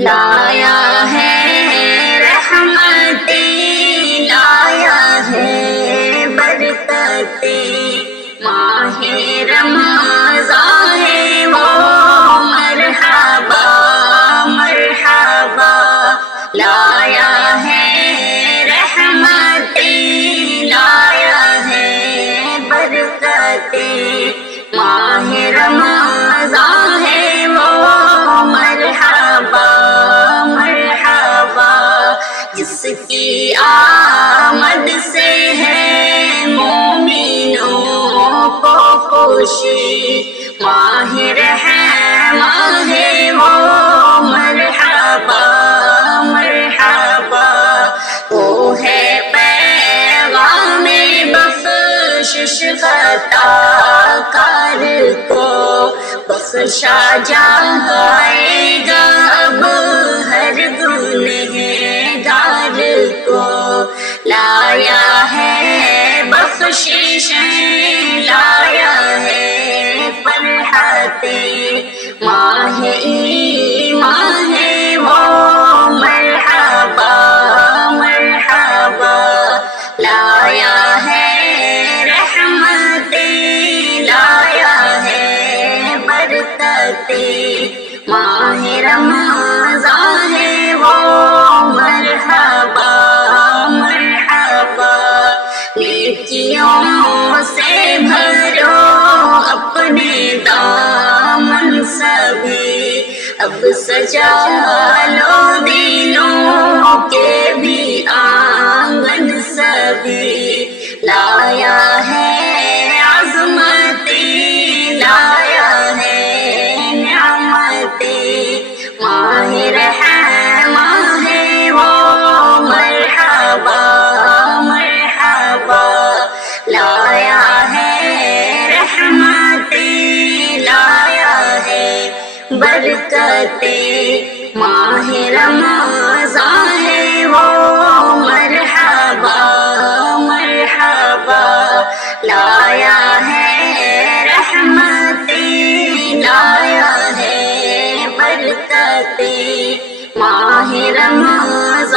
لایا ہے رحمتیں، لایا ہے برکتیں، ماہ رمضان ہے وہ مرحبا مرحبا، لایا ہے رحمتیں، لایا ہے برکتیں، ماہ رمضان ہے وہ مرحبا مرحبا، جس کی آمد سے ہے مومنوں کو خوشی، ماہ رحماں ہے وہ مرحبا مرحبا، وہ ہے پیغام بخشش خطا کار کو، بخشا جائے گا اب ہر گنہگار کو، لایا ہے بخششیں، لایا ہے فرحتیں، ماہ ایمان ہے وہ مرحبا مرحبا، لایا ہے رحمتیں، لایا ہے برکتیں، ماہ رمضان ہے وہ مرحبا مرحبا، نیکیوں سے بھرو اپنے دامن سبھی، اب سجا لو دلوں کے بھی آنگن سبھی، لایا ہے عظمتیں، لایا ہے نعمتیں، ماہ رحماں ہے وہ مرحبا مرحبا، لایا ہے رحمتیں، لایا ہے برکتیں، ماہ رمضان ہے وہ مرحبا مرحبا، لایا ہے رحمتیں، لایا ہے برکتیں، ماہ رمضان